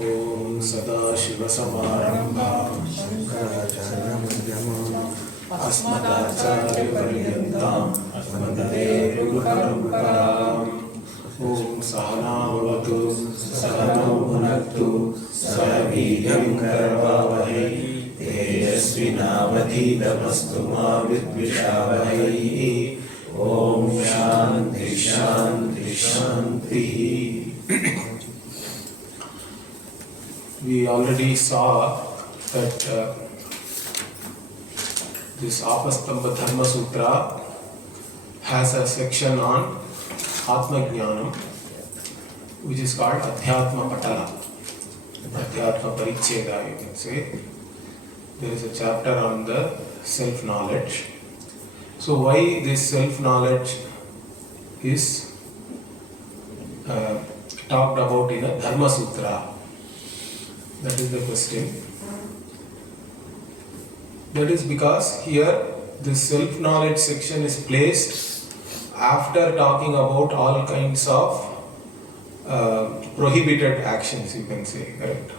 Om Sadashivasamarambha Shankaracharya Madhyamam Asmadacharya Paryantam Vande Guru Paramparam. Om Sahana Bhavatu Sahano Bhunaktu Sahaviryam Karavavahe Tejasvinavadhitamastu ma vidvishavahe. Om Shanti Shanti Shanti. We already saw that this Apastamba Dharma Sutra has a section on Atma Jnanam, which is called Adhyatma Patala, Adhyatma Paricheda, you can say. There is a chapter on the self-knowledge. So why this self-knowledge is talked about in a Dharma Sutra? That is the question. That is because here this self-knowledge section is placed after talking about all kinds of prohibited actions, you can say, correct?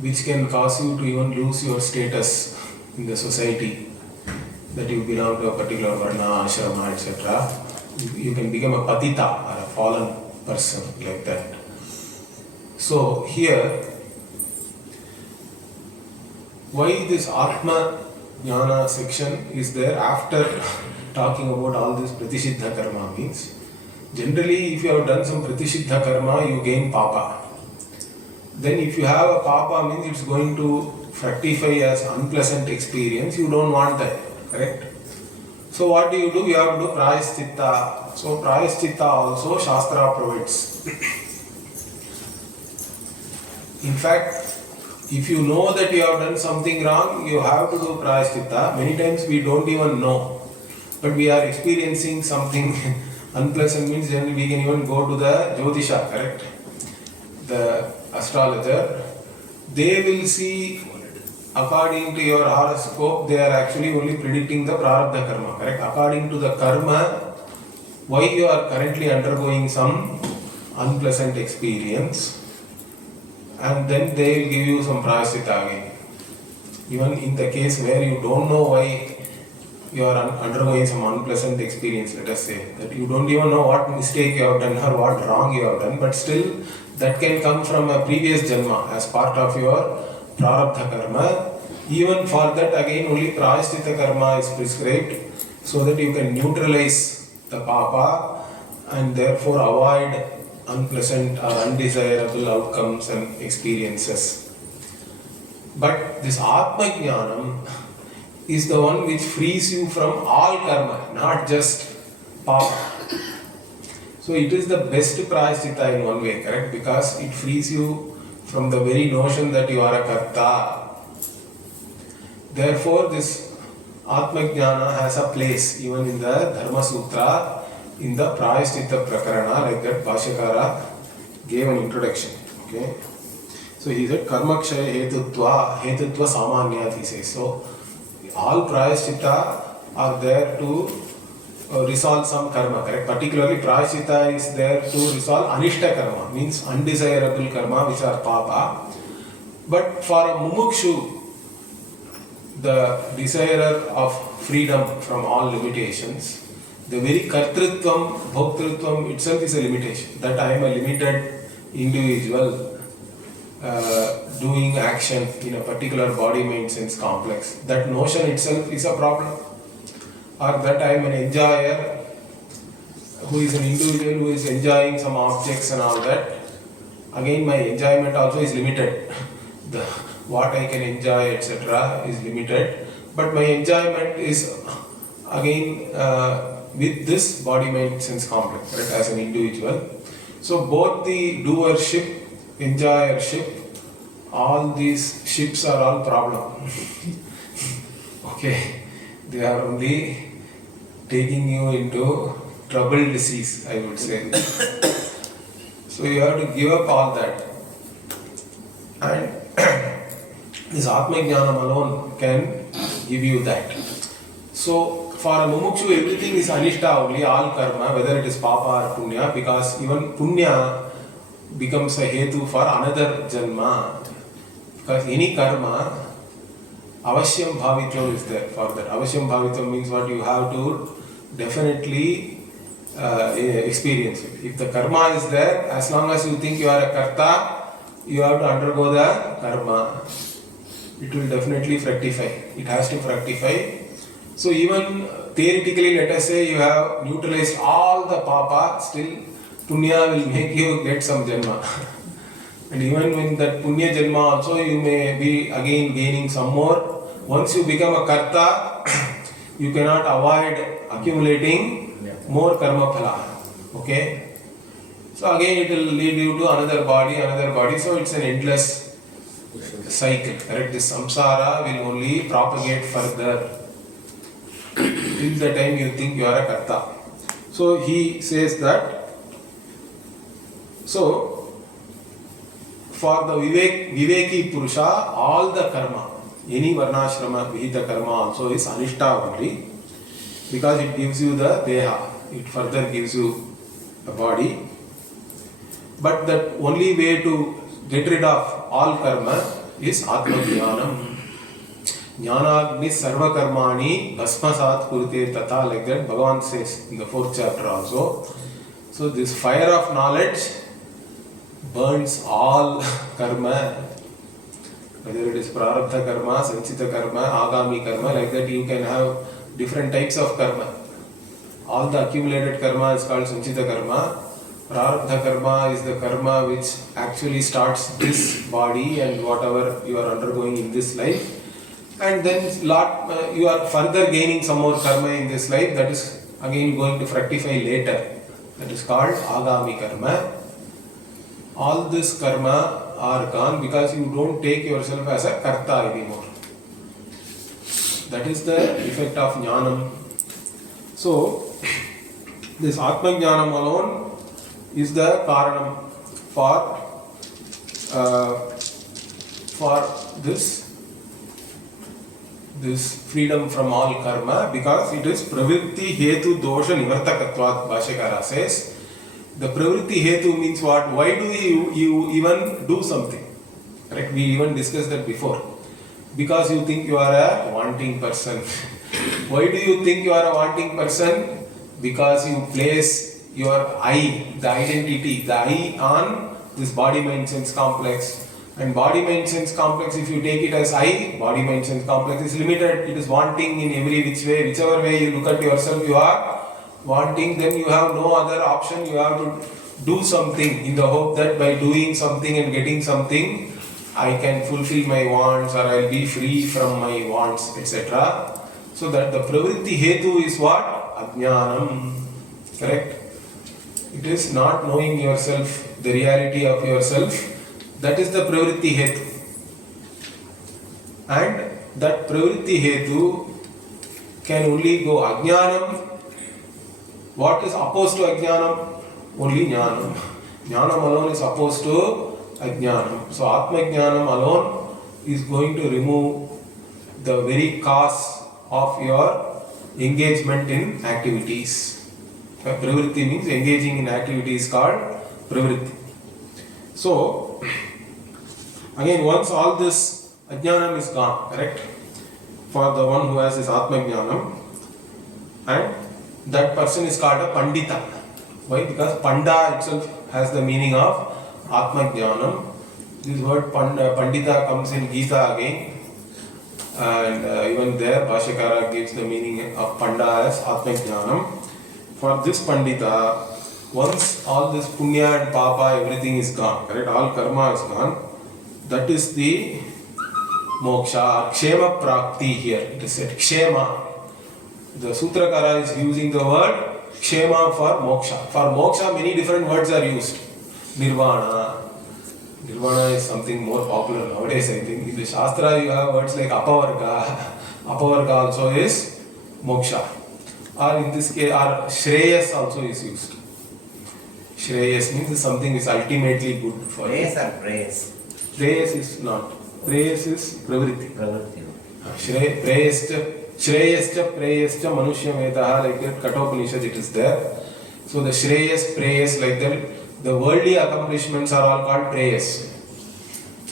Which can cause you to even lose your status in the society, that you belong to a particular varna, ashrama, etc. You can become a patita or a fallen person like that. So here, why this Atma Jnana section is there after talking about all this Pratisiddha Karma means, generally if you have done some Pratisiddha Karma, you gain Papa. Then if you have a Papa means it's going to fructify as unpleasant experience, you don't want that, correct? So what do? You have to do Prayaschitta. So Prayaschitta also Shastra provides. In fact, if you know that you have done something wrong, you have to do Prayaschitta. Many times we don't even know, but we are experiencing something unpleasant means then we can even go to the Jyotisha, correct? The astrologer. They will see according to your horoscope, they are actually only predicting the Prarabdha Karma, correct? According to the Karma, why you are currently undergoing some unpleasant experience, and then they will give you some Prayaschitta again. Even in the case where you don't know why you are undergoing some unpleasant experience, let us say, that you don't even know what mistake you have done or what wrong you have done, but still that can come from a previous janma as part of your Prarabdha Karma. Even for that again only Prayaschitta Karma is prescribed so that you can neutralize the Papa and therefore avoid unpleasant or undesirable outcomes and experiences. But this Atma Jnanam is the one which frees you from all karma, not just Papa. So it is the best Prayaschitta in one way, correct? Because it frees you from the very notion that you are a Karta. Therefore this Atma Jnana has a place even in the Dharma Sutra, in the Prayaschitta Prakarana, like that Bhashyakara gave an introduction. Okay. So he said Karmakshaya Hetutva Samanyat, he says. So all Prayaschitta are there to resolve some karma, correct? Particularly Prayaschitta is there to resolve Anishta Karma, means undesirable karma which are Papa. But for a Mumukshu, the desirer of freedom from all limitations, the very Kartrutvam, Bhoktrutvam itself is a limitation. That I am a limited individual doing action in a particular body-mind sense complex. That notion itself is a problem. Or that I am an enjoyer who is an individual who is enjoying some objects and all that. Again, my enjoyment also is limited. What I can enjoy, etc. is limited. But my enjoyment is again with this body-mind sense complex, right, as an individual. So both the doership, enjoyership, all these ships are all problem. Okay, they are only taking you into troubled seas, I would say. So you have to give up all that. And this Atma Jnanam alone can give you that. So for a mumukshu, everything is anishta only, all karma, whether it is papa or punya, because even punya becomes a hetu for another janma. Because any karma, avashyam bhavitvam is there for that. Avashyam bhavitvam means what you have to definitely experience it. If the karma is there, as long as you think you are a karta, you have to undergo the karma. It will definitely fructify. It has to fructify. So even theoretically, let us say you have neutralized all the papa, still punya will make you get some janma. And even when that punya janma also, you may be again gaining some more. Once you become a karta, you cannot avoid accumulating more karma phala. Okay? So again it will lead you to another body. So it's an endless cycle. Correct? This samsara will only propagate further till the time you think you are a karta. So he says that. So for the viveki purusha, all the karma, any varnashrama vihita karma also is anishta only, because it gives you the deha, it further gives you a body. But the only way to get rid of all karma is atma jnanam. Jnanagni sarva karmani bhasmasat kurite tata, like that Bhagavan says in the 4th chapter also. So this fire of knowledge burns all karma, whether it is prarabdha karma, sanchita karma, agami karma, like that you can have different types of karma. All the accumulated karma is called sanchita karma. Prarabdha karma is the karma which actually starts this body and whatever you are undergoing in this life. And then you are further gaining some more karma in this life, that is again going to fructify later. That is called agami karma. All this karma are gone because you don't take yourself as a karta anymore. That is the effect of jnanam. So, this atma jnanam alone is the karanam for this freedom from all karma, because it is pravritti hetu dosha nivartakatvat, Bhashyakara says. The pravritti hetu means what? Why do you even do something? Correct? We even discussed that before. Because you think you are a wanting person. Why do you think you are a wanting person? Because you place your I, the identity, the I on this body mind sense complex. And body mind sense complex, if you take it as I, body mind sense complex is limited. It is wanting in every which way. Whichever way you look at yourself, you are wanting. Then you have no other option. You have to do something in the hope that by doing something and getting something, I can fulfill my wants, or I will be free from my wants, etc. So that the pravritti hetu is what? Ajnanam. Correct? It is not knowing yourself, the reality of yourself. That is the pravritti hetu. And that pravritti hetu can only go ajnanam. What is opposed to ajnanam? Only jnanam. Jnanam alone is opposed to ajnanam. So atma jnanam alone is going to remove the very cause of your engagement in activities. Pravritti means engaging in activities called pravritti. So again, once all this ajnanam is gone, correct? For the one who has this atma jnanam, and that person is called a pandita. Why? Because panda itself has the meaning of atma jnanam. This word pandita comes in Gita again, and even there Bhashyakara gives the meaning of panda as atma jnanam. For this pandita, once all this punya and papa, everything is gone, correct? All karma is gone. That is the moksha, kshema prakti here. It is said kshema. The Sutrakara is using the word kshema for moksha. For moksha, many different words are used. Nirvana. Nirvana is something more popular nowadays, I think. In the Shastra, you have words like apavarga. Apavarga also is moksha. Or in this case, or shreyas also is used. Shreyas means something is ultimately good for you. Praise or praise? Praise is not. Praise is pravritti. Preyascha manushya vedaha, like that Kathopanishad it is there. So the Shreyas, prayas, like that, the worldly accomplishments are all called preyas.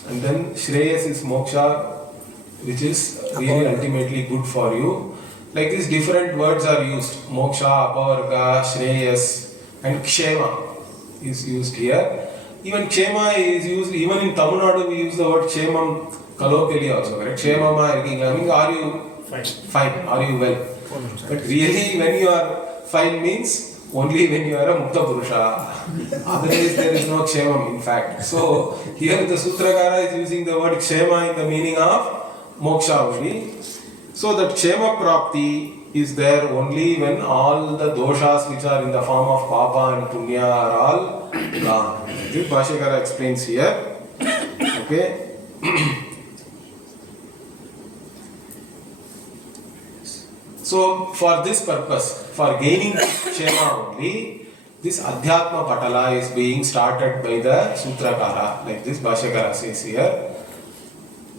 And then Shreyas is moksha, which is really ultimately good for you. Like these different words are used. Moksha, apavarga, Shreyas, and Kshema is used here. Even Kshema is used, even in Tamil Nadu we use the word Kshemam colloquially also, correct? Kshemama irkinga, I mean, are you fine? Are you well? But really when you are fine means only when you are a Mukta Purusha. Otherwise there is no Kshemam in fact. So here the Sutrakara is using the word Kshema in the meaning of Moksha only. So that Kshema Prapti is there only when all the doshas which are in the form of Papa and Punya are all gone. This Bhashyakara explains here. Okay. So for this purpose, for gaining Kshema only, this Adhyatma Patala is being started by the Sutrakara, like this Bhashyakara says here.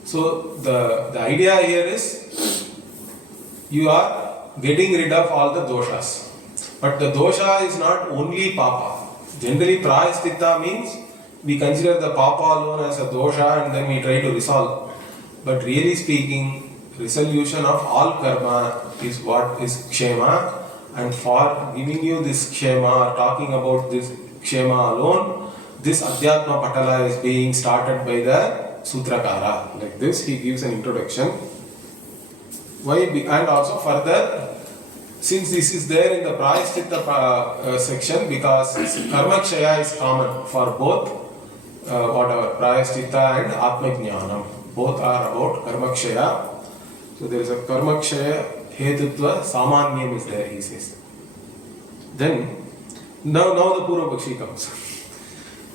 So the idea here is you are getting rid of all the doshas. But the dosha is not only Papa. Generally Prayastita means we consider the Papa alone as a dosha and then we try to resolve. But really speaking, resolution of all karma is what is Kshema, and for giving you this Kshema, talking about this Kshema alone, this Adhyatma Patala is being started by the Sutrakara. Like this, he gives an introduction. Why? And also further, since this is there in the Prayaschitta section, because Karma Kshaya is common for both whatever, Prayaschitta and Atma Jnanam. Both are about Karma Kshaya. So there is a Karma Kshaya Hetutva Samanyam is there, he says. Then, now the Purva Pakshi comes.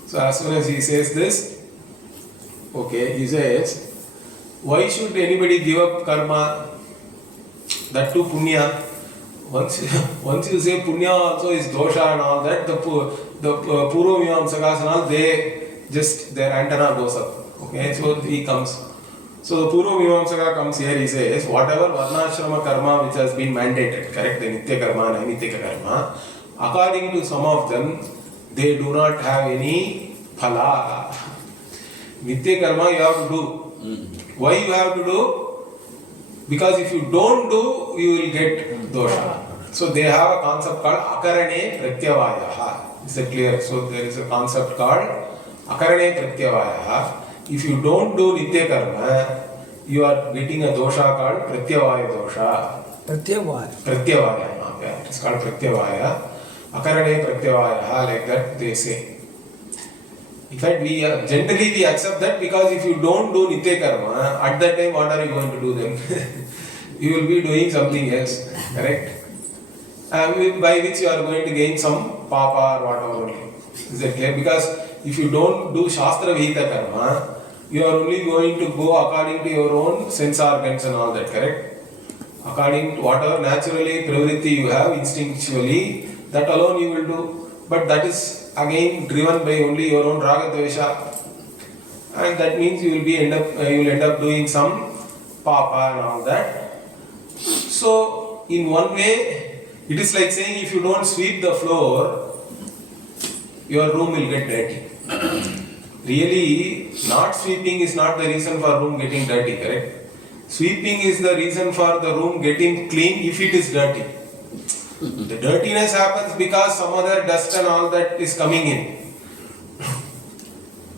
So as soon as he says this, okay, he says, why should anybody give up karma? That too punya. Once you say punya also is dosha and all that, the Purva Mimamsakas and all, their antenna goes up. Okay, so he comes. So the Purva Mimamsaka comes here, he says, whatever Varnashrama karma which has been mandated, correct, the Nitya karma and Anitya karma, according to some of them, they do not have any phala. Nitya karma you have to do. Why you have to do? Because if you don't do, you will get dosha. So they have a concept called Akarane Pratyavayaha. Is that clear? So there is a concept called Akarane Pratyavayaha. If you don't do Nitya karma, you are getting a dosha called Pratyavaya dosha. Pratyavaya. Okay. It's called Pratyavaya. Akarane Pratyavaya, like that they say. In fact, generally we accept that because if you don't do Nitya karma, at that time what are you going to do then? You will be doing something else, correct? By which you are going to gain some papa or whatever only. Is that clear? Because if you don't do Shastra Vihita karma, you are only going to go according to your own sense organs and all that, correct? According to whatever naturally pravritti you have instinctually, that alone you will do. But that is again driven by only your own raga dvesha, and that means you will end up doing some papa and all that. So in one way, it is like saying if you don't sweep the floor, your room will get dirty. Really, not sweeping is not the reason for room getting dirty, correct? Sweeping is the reason for the room getting clean if it is dirty. The dirtiness happens because some other dust and all that is coming in.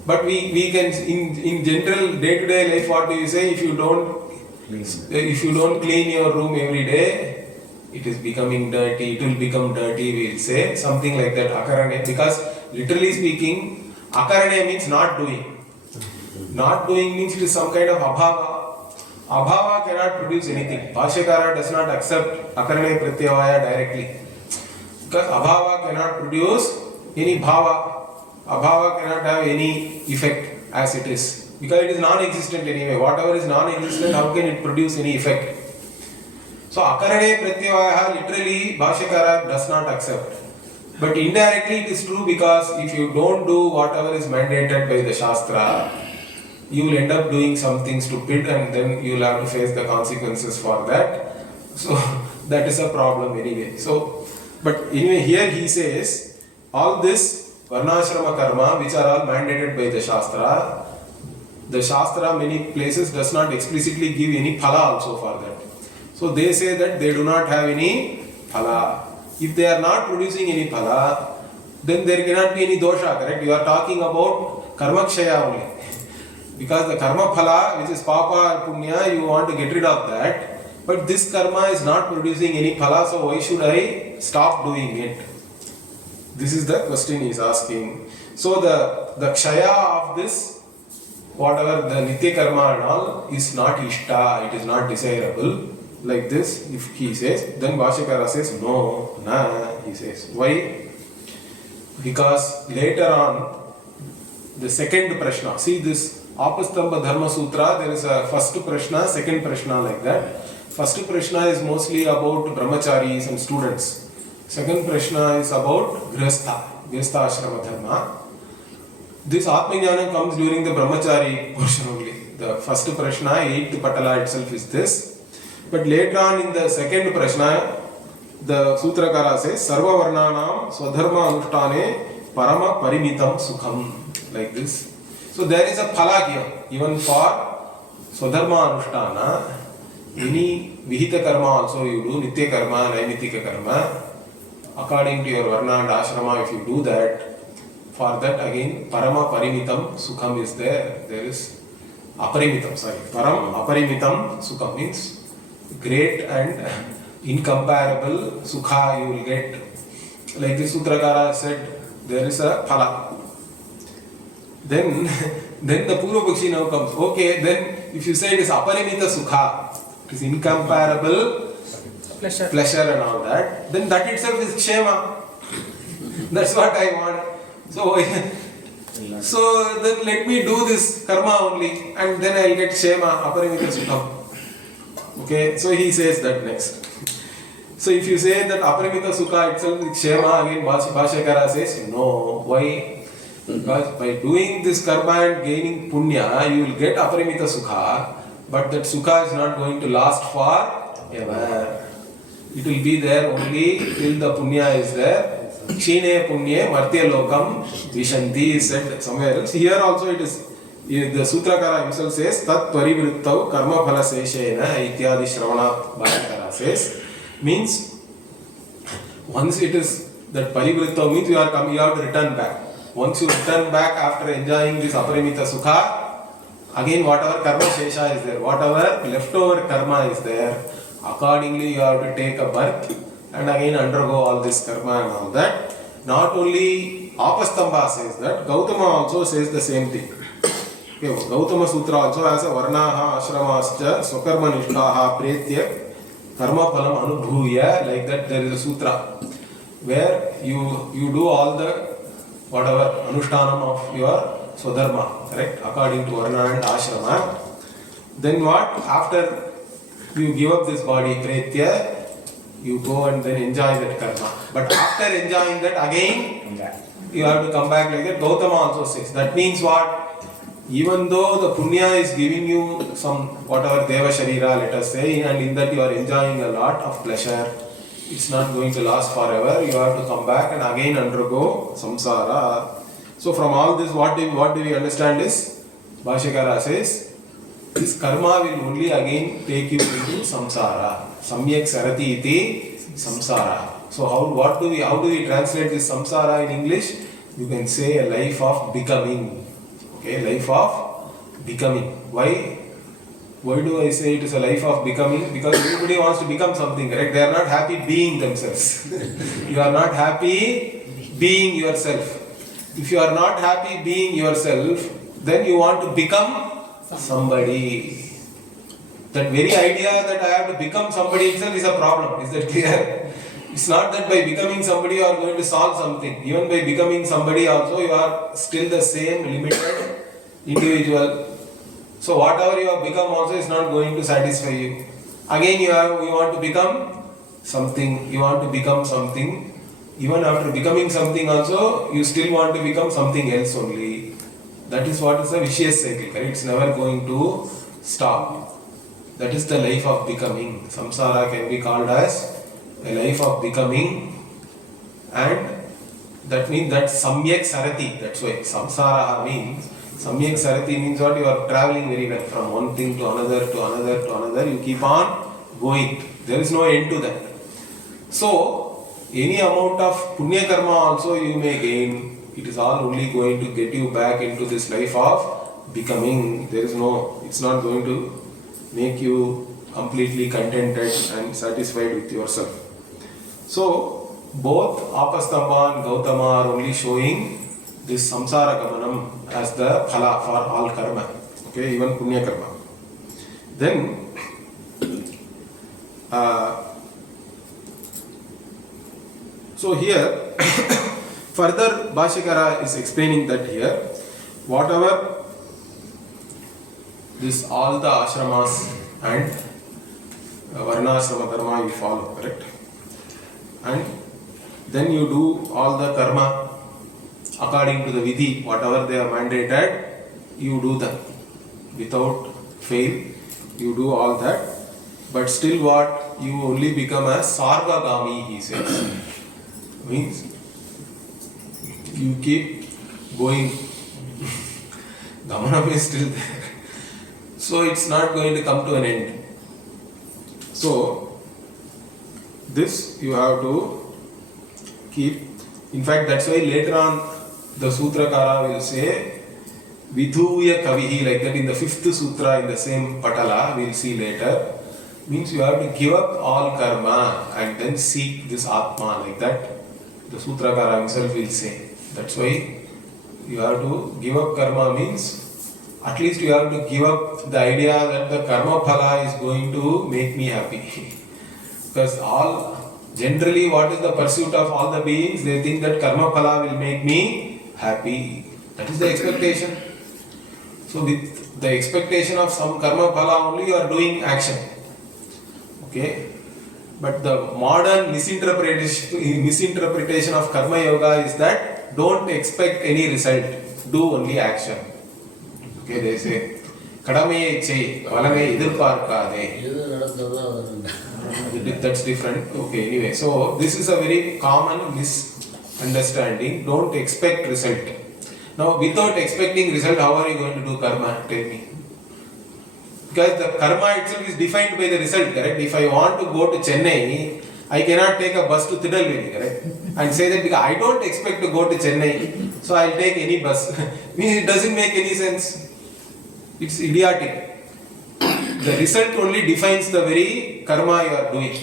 But we can, in general day-to-day life, what do you say? If you don't clean your room every day, it is becoming dirty, it will become dirty, we will say. Something like that, akarane. Because literally speaking, akarane means not doing. Not doing means it is some kind of abhava. Abhava cannot produce anything. Bhashyakara does not accept akarane pratyavaya directly. Because abhava cannot produce any bhava. Abhava cannot have any effect as it is. Because it is non-existent anyway. Whatever is non-existent, how can it produce any effect? So akarane pratyavaya literally Bhashyakara does not accept. But indirectly it is true because if you don't do whatever is mandated by the Shastra, you will end up doing something stupid and then you will have to face the consequences for that. So that is a problem anyway. So, but anyway, here he says, all this Varnashrama karma, which are all mandated by the Shastra. The Shastra many places does not explicitly give any phala also for that. So they say that they do not have any phala. If they are not producing any phala, then there cannot be any dosha, correct? You are talking about karma kshaya only. Because the karma phala, which is papa or punya, you want to get rid of that. But this karma is not producing any phala, so why should I stop doing it? This is the question he is asking. So the kshaya of this, whatever the nitya karma and all, is not ishta, it is not desirable. Like this, if he says, then Bhashyakara says, no, na, he says. Why? Because later on, the second prashna, see this Apastamba Dharma Sutra, there is a first prashna, second prashna like that. First prashna is mostly about brahmacharis and students. Second prashna is about grihastha ashrama dharma. This Atmajnana comes during the brahmachari portion only. The first prashna, 8th Patala itself is this. But later on in the second prashna, the Sutrakara says, Sarva Varnanam Swadharma Anushtane Parama Parimitam Sukham. Like this. So there is a phala here. Even for Swadharma Anushtana, any Vihita karma also you do, Nitya karma, Naimitika karma. According to your Varna and Ashrama, if you do that, for that again, Parama Parimitam Sukham is there. There is Aparimitam, Param Aparimitam Sukham means great and incomparable Sukha you will get. Like the Sutrakara said, there is a phala. Then the Purva Pakshi now comes. Okay, then if you say it is Aparimita Sukha, it is incomparable pleasure and all that, then that itself is Kshema. That's what I want. So then let me do this karma only and then I will get Kshema, Aparimita Sukham. Okay, so he says that next. So if you say that Aparimita Sukha itself is Kshema, again Bhashyakara says no. Why? Because by doing this karma and gaining punya, you will get Aparimita Sukha, but that Sukha is not going to last forever. It will be there only till the punya is there. Kshine punye martya lokam vishanti is said somewhere else. Here also it is, the Sutrakara himself says, Tat parivrittau karma phala seshena ityadi shravana Bhashyakara says, means once it is, that parivrittau means you have to return back. Once you return back after enjoying this Aparimita Sukha, again whatever karma shesha is there, whatever leftover karma is there, accordingly you have to take a birth and again undergo all this karma and all that. Not only Apastamba says that, Gautama also says the same thing. Okay, Gautama Sutra also has a Varnaha Ashramascha Swakarma Nishtaha Pretya Karma Phalam Anubhuya, like that there is a sutra where you do all the whatever Anushtanam of your Swadharma, correct? According to Varna and Ashrama. Then what? After you give up this body, Pretya, you go and then enjoy that karma. But after enjoying that, again, you have to come back like that. Gautama also says. That means what? Even though the punya is giving you some whatever Deva Sharira, let us say, and in that you are enjoying a lot of pleasure, it's not going to last forever. You have to come back and again undergo samsara. So from all this, what do we understand is, Bhashyakara says, this karma will only again take you into samsara. Samyak sarati iti samsara. So how do we translate this samsara in English? You can say a life of becoming. Okay, life of becoming. Why do I say it is a life of becoming? Because everybody wants to become something, correct? They are not happy being themselves. You are not happy being yourself. If you are not happy being yourself, then you want to become somebody. That very idea that I have to become somebody itself is a problem. Is that clear? It's not that by becoming somebody you are going to solve something. Even by becoming somebody also you are still the same limited individual. So whatever you have become also is not going to satisfy you. Again you want to become something. You want to become something. Even after becoming something also, you still want to become something else only. That is what is a vicious cycle. Correct? It's never going to stop. That is the life of becoming. Samsara can be called as a life of becoming, and That means that samyak sarati. That's why samsara means samyak sarati means what? You are traveling very well from one thing to another to another to another. You keep on going. There is no end to that. So any amount of punya karma also you may gain. It is all only going to get you back into this life of becoming. There is no. It's not going to make you completely contented and satisfied with yourself. So both Apastamba and Gautama are only showing this samsara gamanam as the phala for all karma. Okay, even punya karma. Then so here further Bhashyakara is explaining that here whatever this all the ashramas and varnashrama dharma you follow, correct? And then you do all the karma according to the vidhi, whatever they are mandated, you do them without fail. You do all that, but still what? You only become a sarvagami, he says. Means you keep going. Gamanam is still there. So it's not going to come to an end. So this you have to keep. In fact, that's why later on the Sutrakara will say Vidhuya Kavihi, like that in the 5th Sutra in the same Patala, we'll see later. Means you have to give up all karma and then seek this Atma, like that the Sutrakara himself will say. That's why you have to give up karma means at least you have to give up the idea that the karma phala is going to make me happy. Because generally what is the pursuit of all the beings? They think that karma phala will make me happy. That is the expectation. So with the expectation of some karma phala only you are doing action. Okay? But the modern misinterpretation of karma yoga is that don't expect any result, do only action. Okay, they say kadame chey valame edirparkade. That's different. Okay, anyway, so this is a very common misunderstanding. Don't expect result. Now, without expecting result, how are you going to do karma? Tell me. Because the karma itself is defined by the result, correct? If I want to go to Chennai, I cannot take a bus to Tirunelveli, correct? And say that because I don't expect to go to Chennai, so I'll take any bus. It doesn't make any sense. It's idiotic. The result only defines the very karma you are doing.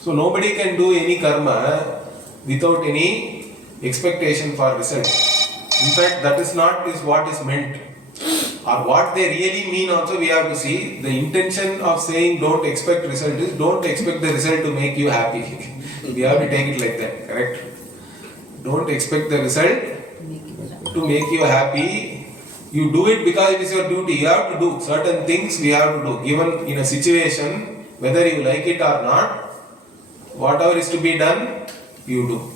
So nobody can do any karma without any expectation for result. In fact, that is not what is meant. Or what they really mean also we have to see. The intention of saying don't expect result is don't expect the result to make you happy. We have to take it like that, correct? Don't expect the result to make you happy. You do it because it is your duty. You have to do certain things we have to do. Given in a situation, whether you like it or not, whatever is to be done, you do.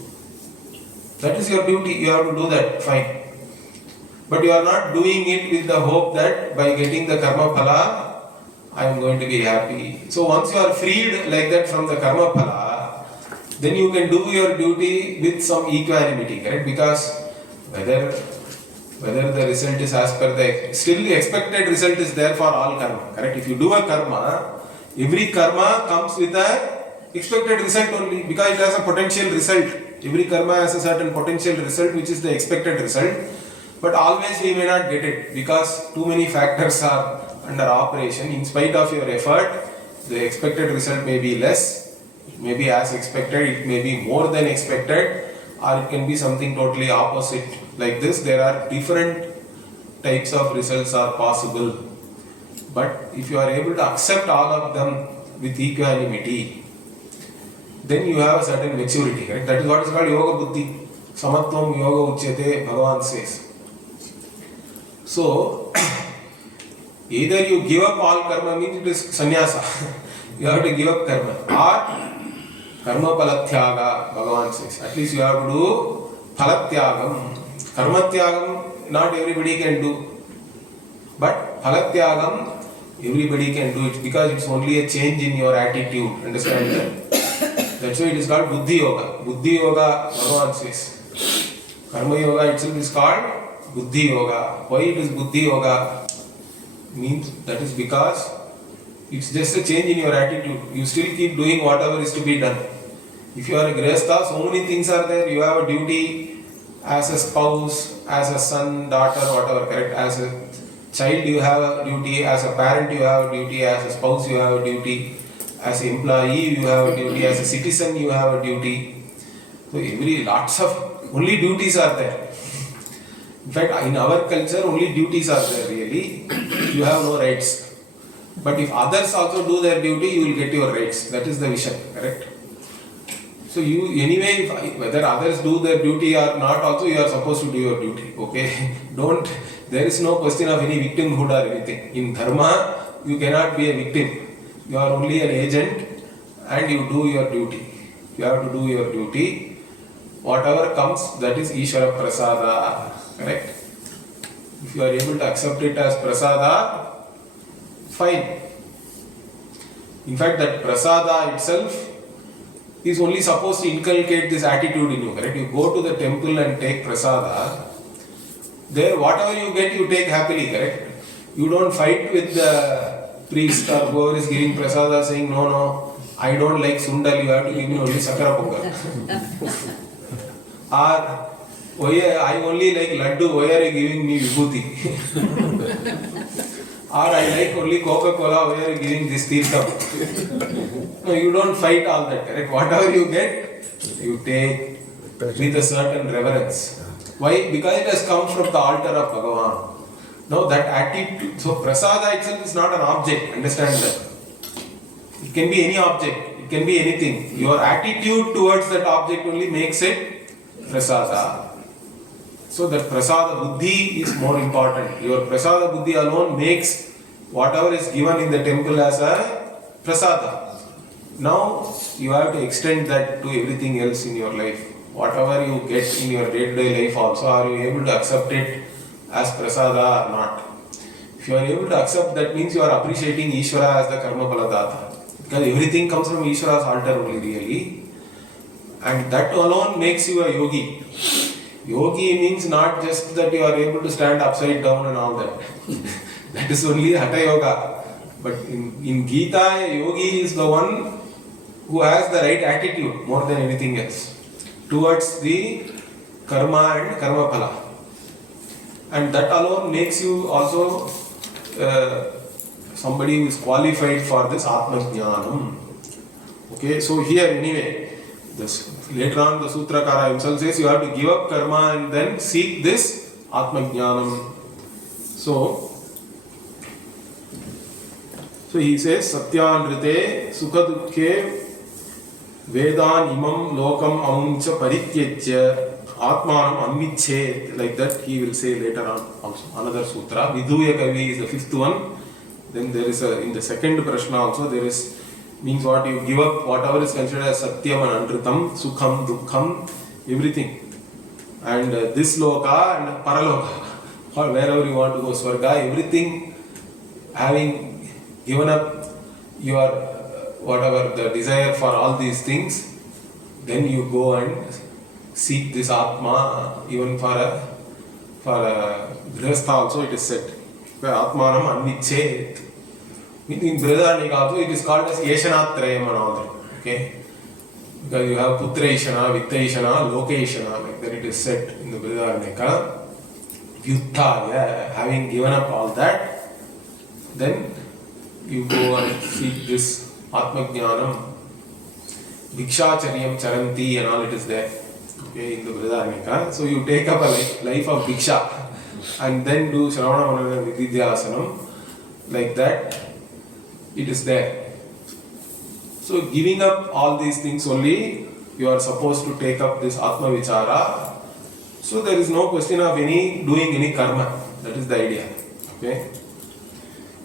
That is your duty. You have to do that. Fine. But you are not doing it with the hope that by getting the karma phala, I am going to be happy. So once you are freed like that from the karma phala, then you can do your duty with some equanimity, correct? Because whether the result is as per still the expected result is there for all karma, correct? If you do a karma, every karma comes with a expected result only because it has a potential result. Every karma has a certain potential result which is the expected result. But always we may not get it because too many factors are under operation. In spite of your effort, the expected result may be less, it may be as expected, it may be more than expected, or it can be something totally opposite. Like this, there are different types of results are possible. But if you are able to accept all of them with equanimity, then you have a certain maturity, right? That is what is called yoga buddhi. Samatvam yoga uchyate, Bhagavan says. So, either you give up all karma, means it is sannyasa. You have to give up karma. Or karma palatyāga, Bhagavan says. At least you have to do palatyāgam. Karma tyāgam, not everybody can do. But palatyāgam, everybody can do it because it's only a change in your attitude. Understand that? That's why it is called buddhi yoga. Buddhi yoga, Bhagavan says. Karma yoga itself is called Buddhi yoga. Why it is Buddhi yoga? Means that is because it's just a change in your attitude. You still keep doing whatever is to be done. If you are a grihastha, so many things are there. You have a duty as a spouse, as a son, daughter, whatever, correct? As a child, you have a duty. As a parent, you have a duty. As a spouse, you have a duty. As an employee, you have a duty. As a citizen, you have a duty. So lots of only duties are there. In fact, in our culture, only duties are there really. You have no rights. But if others also do their duty, you will get your rights. That is the vision, correct? So you, anyway, whether others do their duty or not, also you are supposed to do your duty, okay? There is no question of any victimhood or anything. In Dharma, you cannot be a victim. You are only an agent and you do your duty. You have to do your duty. Whatever comes, that is Ishvara Prasada, correct? If you are able to accept it as Prasada, fine. In fact, that Prasada itself is only supposed to inculcate this attitude in you, correct? You go to the temple and take Prasada, there whatever you get, you take happily, correct? You don't fight with the priest or whoever is giving Prasada saying, no, I don't like Sundal, you have to give me only Sakara Pongal. Or, I only like Laddu, why are you giving me Vibhuti? Or I like only Coca-Cola, why are you giving this Tirtham? No, you don't fight all that, correct? Whatever you get, you take with a certain reverence. Why? Because it has come from the altar of Bhagavan. Now that attitude, so Prasada itself is not an object, understand that. It can be any object, it can be anything. Your attitude towards that object only makes it Prasada. So that Prasada Buddhi is more important. Your Prasada Buddhi alone makes whatever is given in the temple as a Prasada. Now you have to extend that to everything else in your life. Whatever you get in your day-to-day life also, are you able to accept it as Prasada or not? If you are able to accept, that means you are appreciating Ishvara as the Karma Paladata. Because everything comes from Ishvara's altar only really. And that alone makes you a yogi. Yogi means not just that you are able to stand upside down and all that. That is only Hatha Yoga. But in Gita, a yogi is the one who has the right attitude more than anything else towards the karma and karma phala. And that alone makes you also somebody who is qualified for this Atma Jnanam. Okay, so here anyway, later on the Sutrakara himself says you have to give up karma and then seek this Atma Jnanam. So he says, Satyanrite Sukadukhe Vedan imam lokam amumcha parityajya Atmanam anvichet. Like that he will say later on also. Another sutra. Viduya Kavi is the fifth one. Then there is in the second prashna also there is, means what you give up, whatever is considered as Satyam and Anritam, Sukham, Dukkham, everything. And this Loka and Paraloka, or wherever you want to go, Swarga, everything, having given up your whatever the desire for all these things, then you go and seek this Atma. Even for a Grihastha also it is said, Atmanam anvichet. In Brihadaranyaka also it is called as Yeshanatrayam and all that. Okay? Because you have Putra Ishana, Vitta Ishana, Loka Ishana, like that it is said in the Brihadaranyaka. Vyuttaya, having given up all that, then you go and seek this Atma Jnanam. Bhikshacharyam Charanti and all it is there. Okay, in the Brihadaranyaka. So you take up a life of Bhiksha and then do Shravana Manana Vidyasanam. Like that, it is there. So giving up all these things only, you are supposed to take up this Atma Vichara. So there is no question of doing any karma. That is the idea. Okay.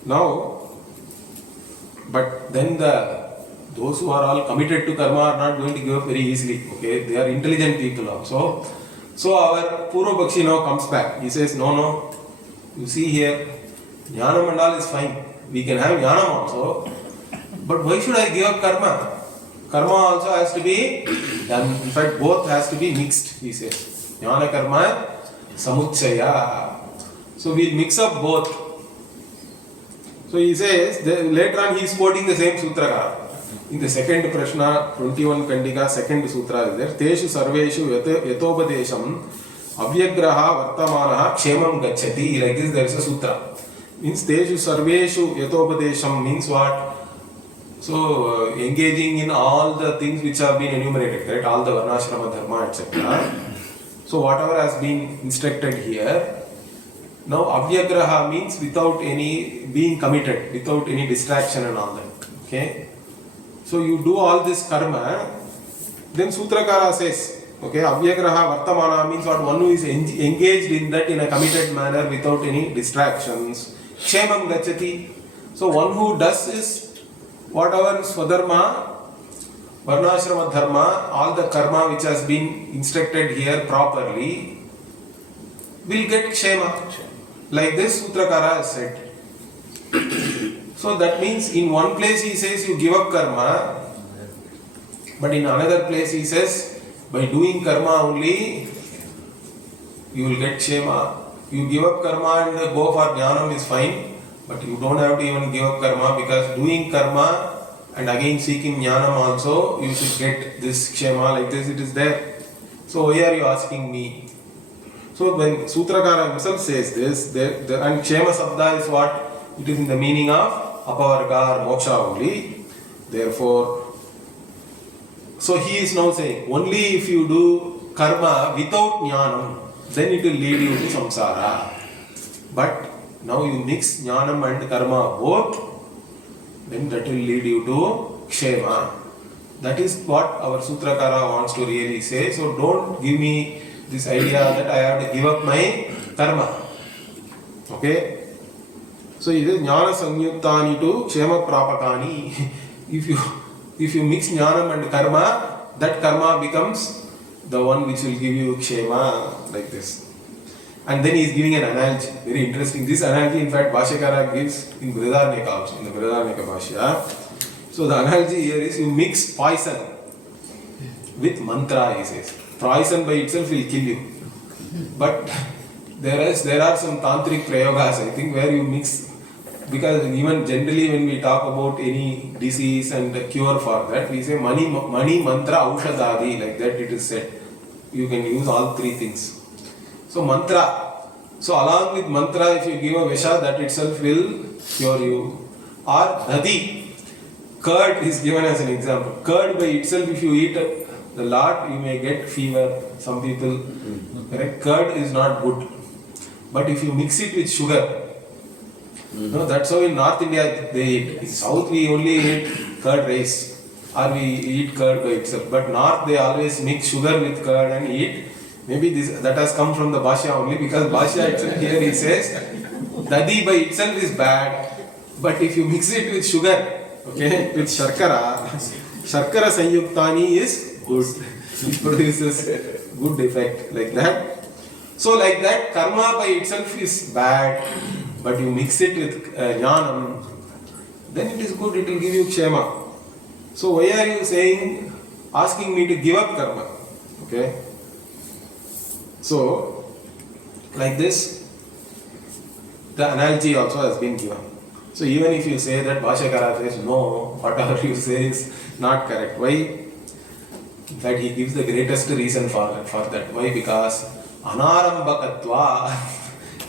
Now, but then those who are all committed to karma are not going to give up very easily. Okay, they are intelligent people also. So our Purva Pakshi now comes back. He says, no, you see here, Jnana Mandal is fine. We can have Jnanam also. But why should I give up karma? Karma also has to be done. In fact, both has to be mixed, he says. Jnana karma samuchaya. So we'll mix up both. So he says, later on he is quoting the same sutra. In the second Prashna, 21 Kandika, second sutra is there. Teshu sarveshu yatopadesham avyagraha vartamanaha kshemam gacchati. Like this there is a sutra. Means Teshu sarveshu yatopadesham means what? So engaging in all the things which have been enumerated, correct? All the varnashrama dharma, etc. So whatever has been instructed here. Now avyagraha means without any being committed, without any distraction and all that. Okay? So you do all this karma, then Sutrakara says, okay, avyagraha vartamana means what? One who is engaged in that in a committed manner without any distractions. Kshemam gacchati. So one who does is whatever swadharma, varnashrama dharma, all the karma which has been instructed here properly will get kshema. Like this Sutrakara has said. So that means in one place he says you give up karma, but in another place he says by doing karma only you will get kshema. You give up karma and go for jnanam is fine, but you don't have to even give up karma, because doing karma and again seeking jnanam also you should get this kshema. Like this it is there. So why are you asking me? So when Sutrakara himself says this, and kshema sabda is what? It is in the meaning of apavarga or moksha only. Therefore, so he is now saying, only if you do karma without jnanam, then it will lead you to samsara. But now you mix jnanam and karma both, then that will lead you to kshema. That is what our Sutrakara wants to really say. So don't give me this idea that I have to give up my karma. Okay? So it is jnana samyuktani to kshema prapakani. If you mix jnanam and karma, that karma becomes the one which will give you kshema, like this. And then he is giving an analogy, very interesting. This analogy, in fact, Bhashyakara gives in Brihadaranyaka also, in the Brihadaranyaka Bhashya. So the analogy here is you mix poison with mantra, he says. Poison by itself will kill you. But there are some tantric prayogas, I think, where you mix, because even generally when we talk about any disease and the cure for that, we say mani mantra aushadadi, like that it is said. You can use all three things. So mantra. So along with mantra, if you give a vesha, that itself will cure you. Or dadi. Curd is given as an example. Curd by itself, if you eat a lot, you may get fever. Some people, correct? Curd is not good. But if you mix it with sugar, no, that's how in North India they eat. In South we only eat curd rice, or we eat curd by itself. But North they always mix sugar with curd and eat. Maybe that has come from the Bhashya only, because Bhashya itself here he says, dadi by itself is bad, but if you mix it with sugar, okay, with sharkara sanyuktani is good. It produces good effect, like that. So like that, karma by itself is bad, but you mix it with jnanam, then it is good, it will give you kshema. So why are you saying, asking me to give up karma? Okay. So, like this, the analogy also has been given. So even if you say that Bhashyakara says, no, whatever you say is not correct. Why? In fact, he gives the greatest reason for that. Why? Because anarambhakatva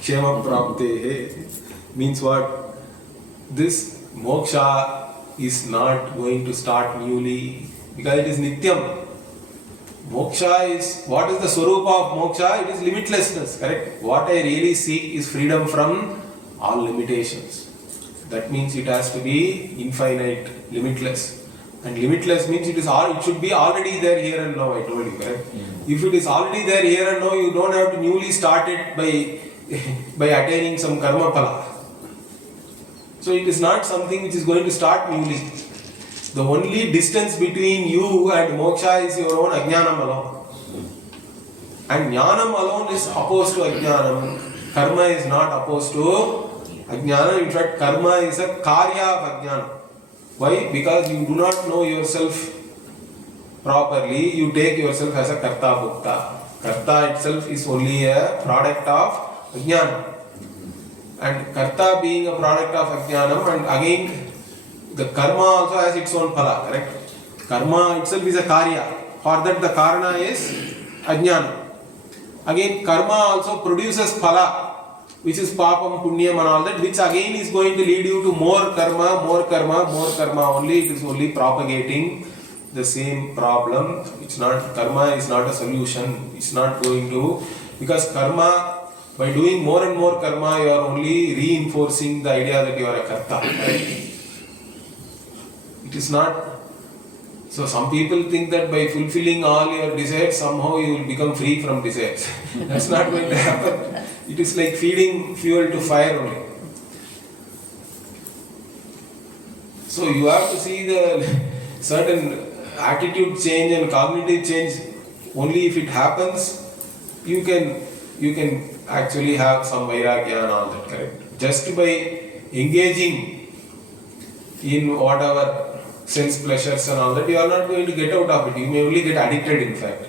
kshema praptehe means what? This moksha is not going to start newly, because it is nityam. Moksha is, what is the swarupa of moksha? It is limitlessness, correct? What I really seek is freedom from all limitations. That means it has to be infinite, limitless. And limitless means it should be already there here and now, I told you, correct? If it is already there here and now, you don't have to newly start it by attaining some karma phala. So it is not something which is going to start newly. The only distance between you and moksha is your own ajnanam alone. And jnanam alone is opposed to ajnanam. Karma is not opposed to ajnanam. In fact, karma is a karya of ajnanam. Why? Because you do not know yourself properly. You take yourself as a karta bhukta. Karta itself is only a product of Ajnana. And Karta being a product of Ajnanam, and again the karma also has its own phala, correct? Karma itself is a karya. For that the karana is Ajnana. Again karma also produces phala, which is papam, punyam and all that, which again is going to lead you to more karma, more karma, more karma only. It is only propagating the same problem. It's not, karma is not a solution. It's not going to, because karma, by doing more and more karma, you are only reinforcing the idea that you are a karta. Right? It is not. So some people think that by fulfilling all your desires, somehow you will become free from desires. That's not going to happen. It is like feeding fuel to fire only. So you have to see the certain attitude change and cognitive change. Only if it happens, you can actually have some vairagya and all that, correct? Just by engaging in whatever sense pleasures and all that, you are not going to get out of it. You may only get addicted, in fact.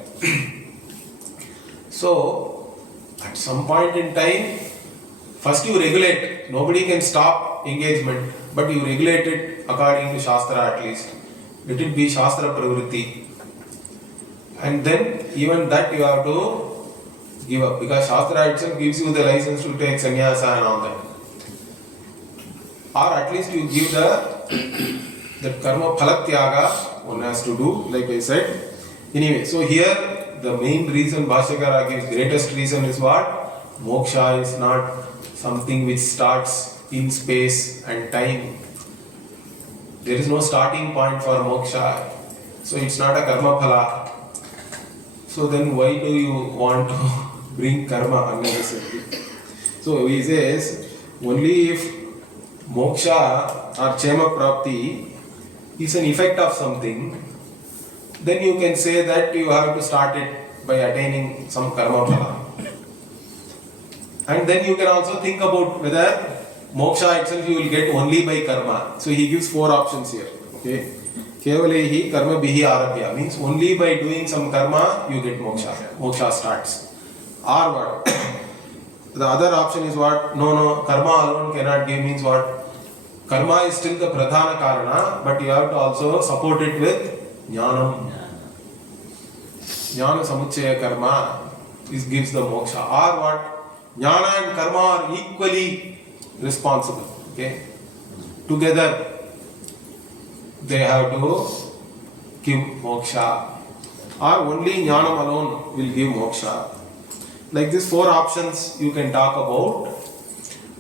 So, at some point in time, first you regulate. Nobody can stop engagement, but you regulate it according to Shastra at least. Let it be Shastra Pravritti. And then, even that you have to give up, because Shastra itself gives you the license to take sannyasa and all that. Or at least you give that karma phalatyaga one has to do, like I said. Anyway, so here the main reason Bhashyakara gives, greatest reason is what? Moksha is not something which starts in space and time. There is no starting point for moksha. So it's not a karma phala. So then why do you want to bring karma unnecessarily? So he says, only if moksha or chema prapti is an effect of something, then you can say that you have to start it by attaining some karma phala. And then you can also think about whether moksha itself you will get only by karma. So he gives 4 options here. Okay. Kevalehi karma bihi arabhya means only by doing some karma you get moksha. Moksha starts. Or what? The other option is what? No, karma alone cannot give, means what? Karma is still the pradhana karana, but you have to also support it with jnanam. Jnana samuchaya karma gives the moksha. Or what? Jnana and karma are equally responsible. Okay? Together they have to give moksha. Or only jnanam alone will give moksha. Like these 4 options you can talk about.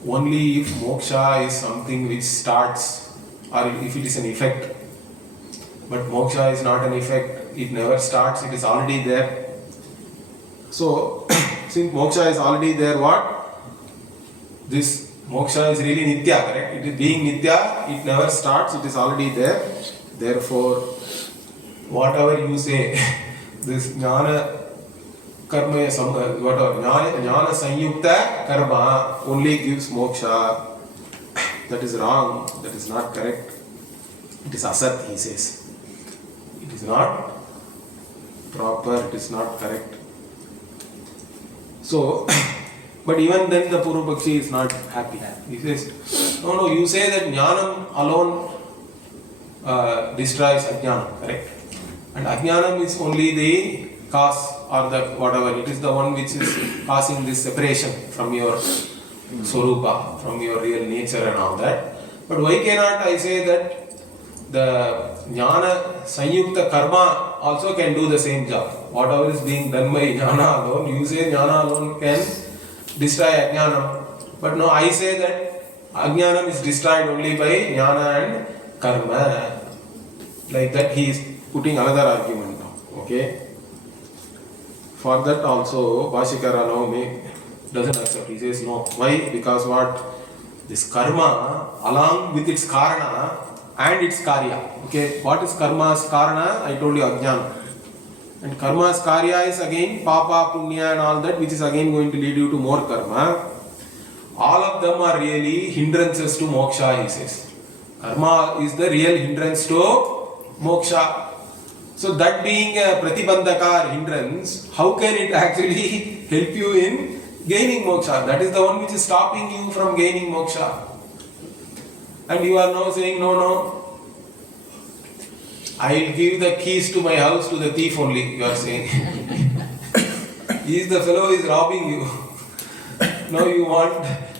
Only if moksha is something which starts, or if it is an effect. But moksha is not an effect, it never starts, it is already there. So, since moksha is already there, what? This moksha is really nitya, correct? It is being nitya, it never starts, it is already there. Therefore, whatever you say, this jnana karma, whatever, jnana sanyukta karma only gives moksha. That is wrong, that is not correct. It is asat, he says. It is not proper, it is not correct. So, but even then the Purvapakshi is not happy. He says, no, you say that jnanam alone destroys ajnanam, correct? And ajnanam is only the cause or the whatever, it is the one which is causing this separation from your swarupa, from your real nature and all that. But why cannot I say that the jnana sanyukta karma also can do the same job? Whatever is being done by jnana alone, you say jnana alone can destroy ajnanam. But no, I say that ajnanam is destroyed only by jnana and karma. Like that he is putting another argument now. Okay? For that also Bhashyakara now doesn't accept. He says no. Why? Because what? This karma along with its karana and its karya. Okay, what is karma's karana? I told you ajnana. And karma's karya is again papa, punya and all that, which is again going to lead you to more karma. All of them are really hindrances to moksha, he says. Karma is the real hindrance to moksha. So that being a pratibandhaka or hindrance, how can it actually help you in gaining moksha? That is the one which is stopping you from gaining moksha. And you are now saying, no, I will give the keys to my house to the thief only, you are saying. He is the fellow who is robbing you. Now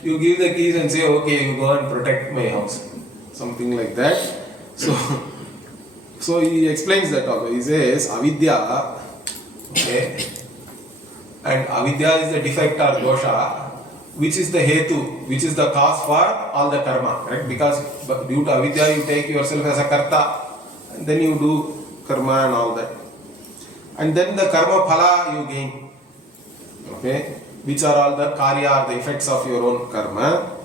you give the keys and say, okay, you go and protect my house. Something like that. So he explains that also. He says, avidya, okay, and avidya is the defect or dosha, which is the hetu, which is the cause for all the karma, right? Because due to avidya you take yourself as a karta, and then you do karma and all that. And then the karma phala you gain, okay, which are all the karya, the effects of your own karma.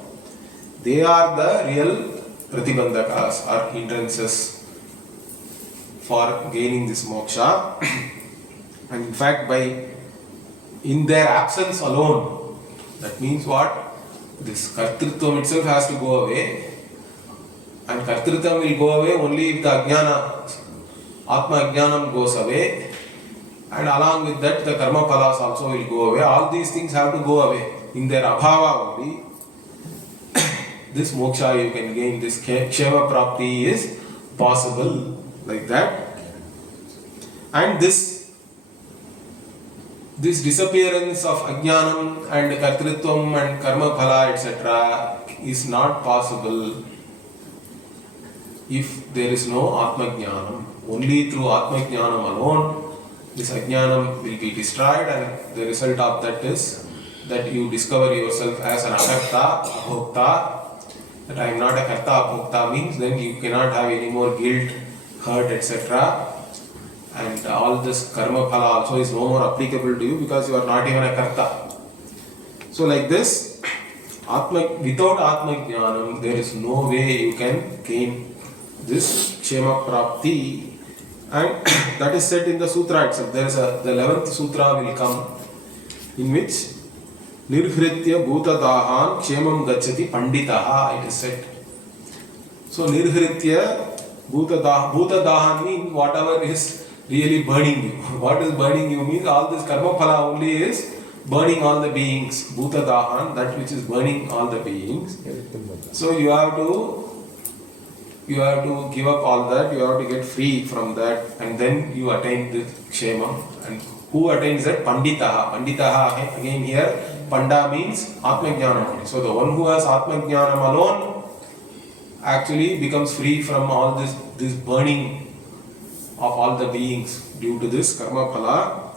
They are the real pratibandhakas or hindrances for gaining this moksha. And in fact, in their absence alone, that means what? This kartrutvam itself has to go away, and kartrutvam will go away only if the ajnana, atma ajnanam goes away, and along with that the karma phalas also will go away. All these things have to go away. In their abhava only, this moksha you can gain, this kshema prapti is possible. Like that. And this disappearance of ajnanam and kartrutvam and karma phala etc. is not possible if there is no atma jnanam. Only through atma jnanam alone this ajnanam will be destroyed, and the result of that is that you discover yourself as an akarta, abhokta. That I am not a karta, abhokta means then you cannot have any more guilt, hurt, etc. And all this karma phala also is no more applicable to you because you are not even a karta. So like this, without atma jnanam, there is no way you can gain this kshema prapti. And that is said in the sutra itself. There is the 11th sutra will come, in which nirhritya bhutadahan kshemam gacchati panditaha, it is said. So nirhritya bhutadahan means whatever is really burning you. What is burning you means all this karma phala only is burning all the beings. Bhutadahan, that which is burning all the beings. So you have to give up all that, you have to get free from that, and then you attain the kshema. And who attains that? Panditaha. Panditaha again here, panda means atma jnanam. So the one who has atma jnanam alone actually becomes free from all this burning of all the beings due to this karma phala.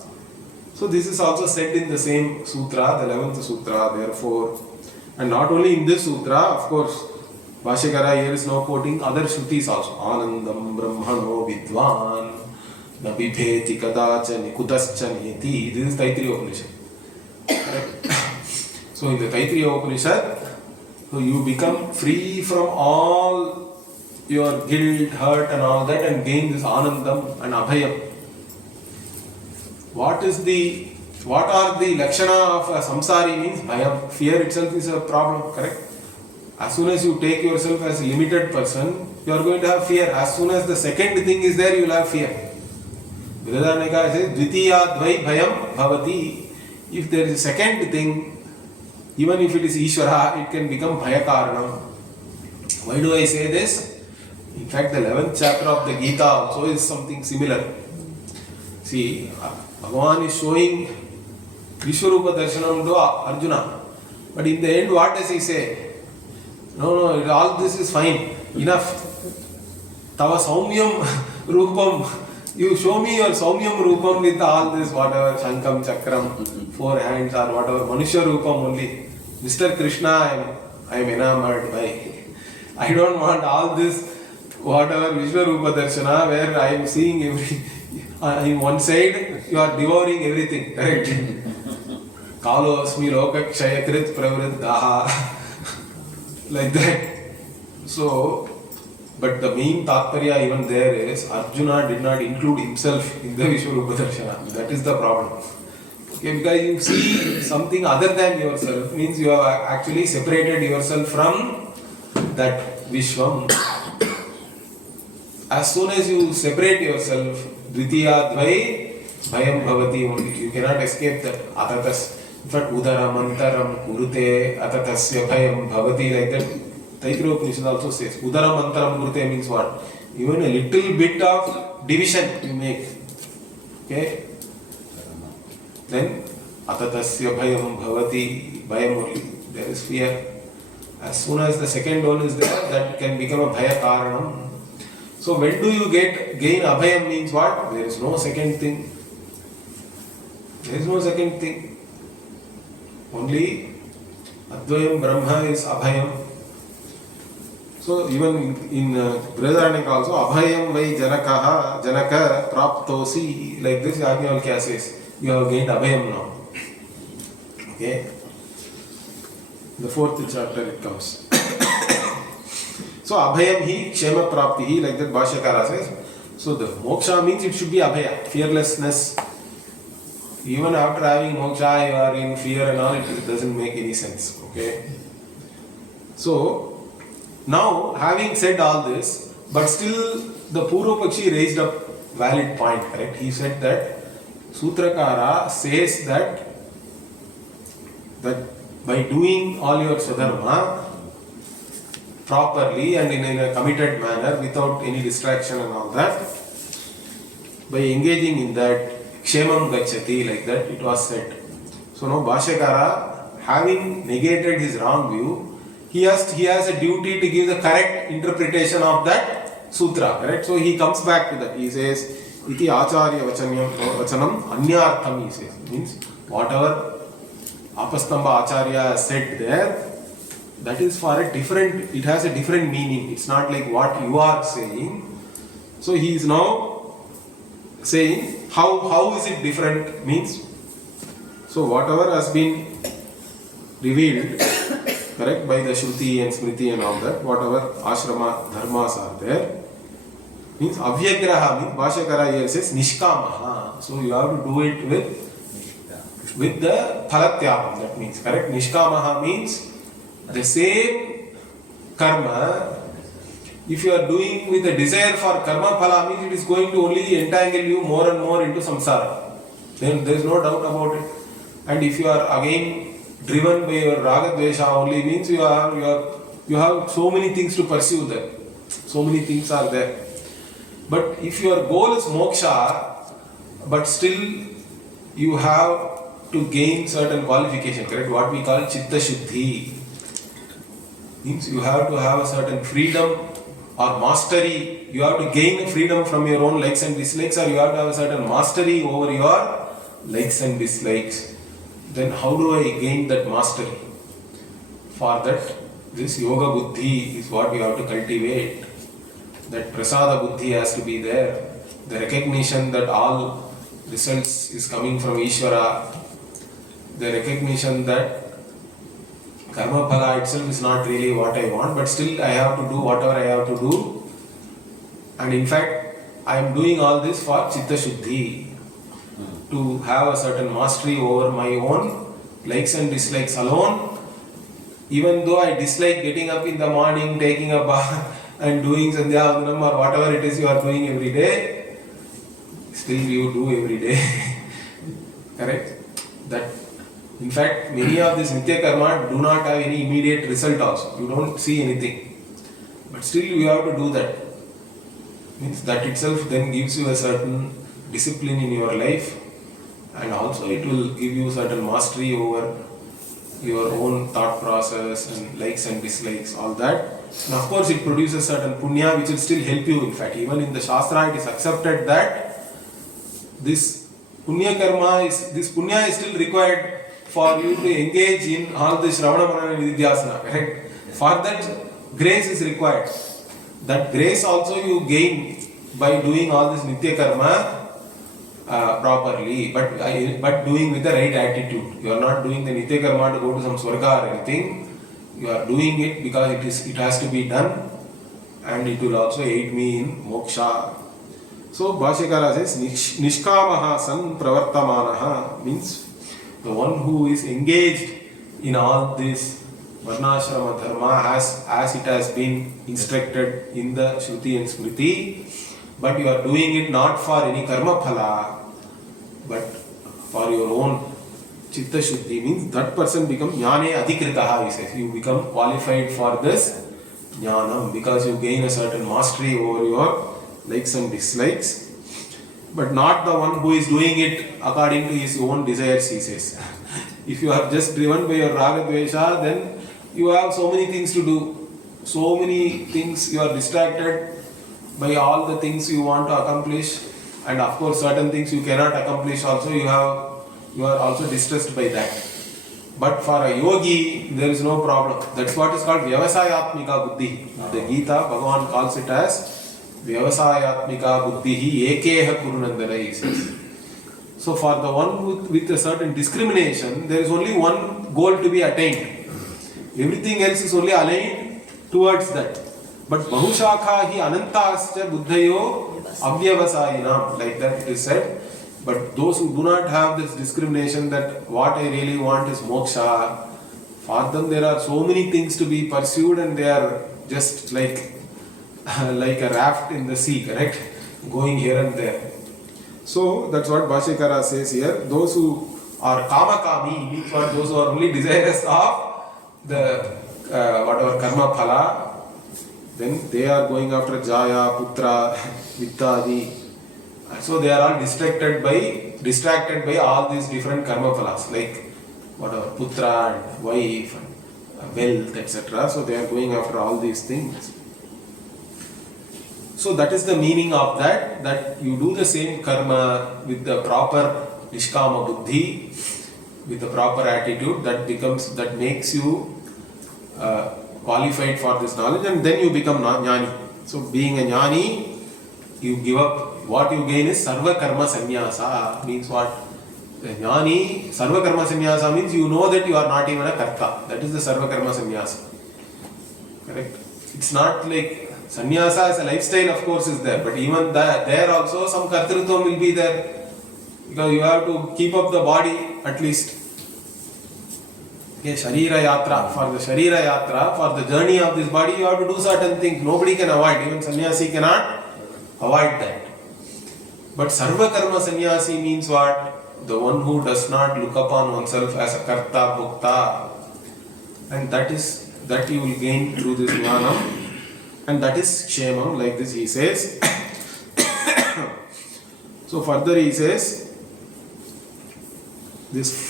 So this is also said in the same sutra, the 11th sutra, therefore. And not only in this sutra, of course, Bhashyakara here is now quoting other shrutis also. Anandam brahmano vidvan na bibheti kadachani kudascha neti. This is Taittiriya Upanishad. So in the Taittiriya Upanishad, so you become free from all your guilt, hurt and all that, and gain this anandam and abhayam. What are the lakshana of a samsari means bhayam. Fear itself is a problem, correct? As soon as you take yourself as a limited person, you are going to have fear. As soon as the second thing is there, you will have fear. Vedanta says, dvitiya dvai bhayam bhavati. If there is a second thing, even if it is Ishvara, it can become bhayakaranam. Why do I say this? In fact, the 11th chapter of the Gita also is something similar. See, Bhagavan is showing Vishwarupa Darshanam to Arjuna. But in the end, what does he say? No, all this is fine. Enough. Tava Saumyam Rupam. You show me your Saumyam Rupam with all this, whatever, Shankam, Chakram, 4 hands or whatever, Manusha Rupam only. Mr. Krishna, I am enamored by. I don't want all this, whatever, Vishwarupa Darshana, where I am seeing in one side, you are devouring everything, correct? Kalo asmi lokakshayakrit pravriddhaha. Like that. So, but the main tatparya even there is Arjuna did not include himself in the Vishwarupa Darshana. That is the problem. Okay, because you see something other than yourself, means you have actually separated yourself from that Vishwam. As soon as you separate yourself, Dvitiyadvai bhayam bhavati only. You cannot escape that. Atatas. In fact, udaramantaram kurute atatasya bhayam bhavati, like that. Taittiriya Upanishad also says. Udaramantaram kurute means what? Even a little bit of division you make. Okay? Then atatasya bhayam bhavati, bhayam only. There is fear. As soon as the second one is there, that can become a bhaya karanam. So when do you gain abhayam means what? There is no second thing. There is no second thing. Only Advayam Brahma is abhayam. So even in Brihadaranyaka also, abhayam vai janaka praptosi, like this Yajnavalkya says, you have gained abhayam now. Okay? The fourth chapter it comes. So abhayam hi kshema prapti hi, like that Bhashyakara says. So the moksha means it should be abhaya, fearlessness. Even after having moksha, you are in fear and all, it doesn't make any sense. Okay? So now, having said all this, but still the Purva Pakshi raised a valid point, correct? He said that Sutrakara says that by doing all your Swadharma properly and in a committed manner without any distraction and all that, by engaging in that, Kshemam Gacchati, like that it was said. So now Bhashyakara, having negated his wrong view, he has a duty to give the correct interpretation of that sutra, correct? So he comes back to that. He says, Iti Acharya Vachanam Anyartham, he says. Means whatever Apastamba Acharya said there, that is for a different, it has a different meaning. It's not like what you are saying. So he is now saying, how is it different? Means, so whatever has been revealed, correct, by the Shruti and Smriti and all that, whatever ashrama dharmas are there, means avyagraha, means Bhashyakara here says nishkamaha. So you have to do it with the phalatyagam, that means, correct? Nishkamaha means the same karma, if you are doing with a desire for karma phala, means it is going to only entangle you more and more into samsara. Then there is no doubt about it. And if you are again driven by your raga dvesha only, means you have so many things to pursue there. So many things are there. But if your goal is moksha, but still you have to gain certain qualification, correct? What we call chitta shuddhi. Means you have to have a certain freedom or mastery. You have to gain freedom from your own likes and dislikes, or you have to have a certain mastery over your likes and dislikes. Then how do I gain that mastery? For that, this yoga buddhi is what we have to cultivate. That prasada buddhi has to be there. The recognition that all results is coming from Ishvara. The recognition that karma phala itself is not really what I want, but still I have to do whatever I have to do. And in fact, I am doing all this for chitta shuddhi, to have a certain mastery over my own likes and dislikes alone. Even though I dislike getting up in the morning, taking a bath and doing sandhya vandanam or whatever it is you are doing every day, still you do every day. Correct? That in fact, many of these nitya karma do not have any immediate result also. You don't see anything. But still you have to do that. Means that itself then gives you a certain discipline in your life, and also it will give you certain mastery over your own thought process and likes and dislikes, all that. And of course it produces certain punya which will still help you. In fact, even in the Shastra it is accepted that this punya is still required for you to engage in all this Ravana Manana Nididhyasana, correct? For that, grace is required. That grace also you gain by doing all this Nitya Karma properly, but doing with the right attitude. You are not doing the Nitya Karma to go to some Swarga or anything. You are doing it because it has to be done, and it will also aid me in moksha. So Bhashyakara says, Nishkamaha san pravartamanaha, means the one who is engaged in all this Varnashrama Dharma as it has been instructed in the Shruti and Smriti, but you are doing it not for any karma phala, but for your own chitta shuddhi, means that person becomes jnane adhikritaha, he says. You become qualified for this jnanam because you gain a certain mastery over your likes and dislikes, but not the one who is doing it according to his own desires, he says. If you are just driven by your raga dvesha, then you have so many things to do, so many things, you are distracted by all the things you want to accomplish, and of course certain things you cannot accomplish also, you are also distressed by that. But for a yogi, there is no problem. That's what is called vyavasayatmika buddhi. The Gita, Bhagavan calls it as vyavasayatmika buddhi ekeha kurunandana, he says. So for the one with a certain discrimination, there is only one goal to be attained. Everything else is only aligned towards that. But bahushakha hi anantascha buddhayo avyavasayinam, like that it is said. But those who do not have this discrimination that what I really want is moksha, for them there are so many things to be pursued and they are just like a raft in the sea, correct? Going here and there. So that's what Bhashyakara says here. Those who are kamakami means what? Those who are only desirous of the whatever karma phala, then they are going after jaya, putra, vittadi. So they are all distracted by all these different karma phalas, like whatever putra and wife and wealth, etc. So they are going after all these things. So that is the meaning of that you do the same karma with the proper nishkama buddhi, with the proper attitude, that makes you qualified for this knowledge, and then you become jnani. So being a jnani, you give up. What you gain is sarva karma sannyasa. Means what? Jnani, sarva karma sannyasa means you know that you are not even a karta. That is the sarva karma sannyasa. Correct? It's not like sannyasa as a lifestyle, of course, is there, but even there also some kartrutvam will be there, because you have to keep up the body at least. Okay, sharira yatra. For the sharira yatra, for the journey of this body, you have to do certain things. Nobody can avoid. Even sannyasi cannot avoid that. But sarva karma sannyasi means what? The one who does not look upon oneself as a karta, bhukta. And that you will gain through this jnanam. And that is kshemam, like this he says. So further he says,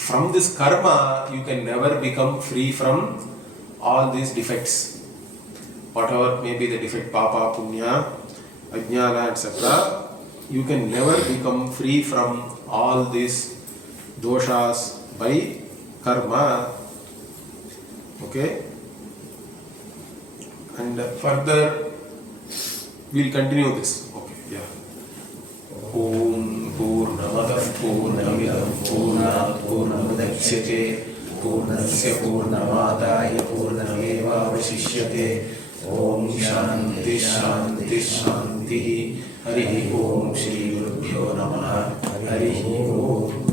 from this karma you can never become free from all these defects. Whatever may be the defect, papa, punya, ajnana, etc. You can never become free from all these doshas by karma. Okay? And further we'll continue this. Okay, yeah. Om Purnamada Purnamidam Purnat Purnamudachyate Purnasya Purnamadaya Purnameva Vashishyate. Om Shanti Shanti Shanti. Harihi Om Shri Gurubhyo Namaha. Harihi Om.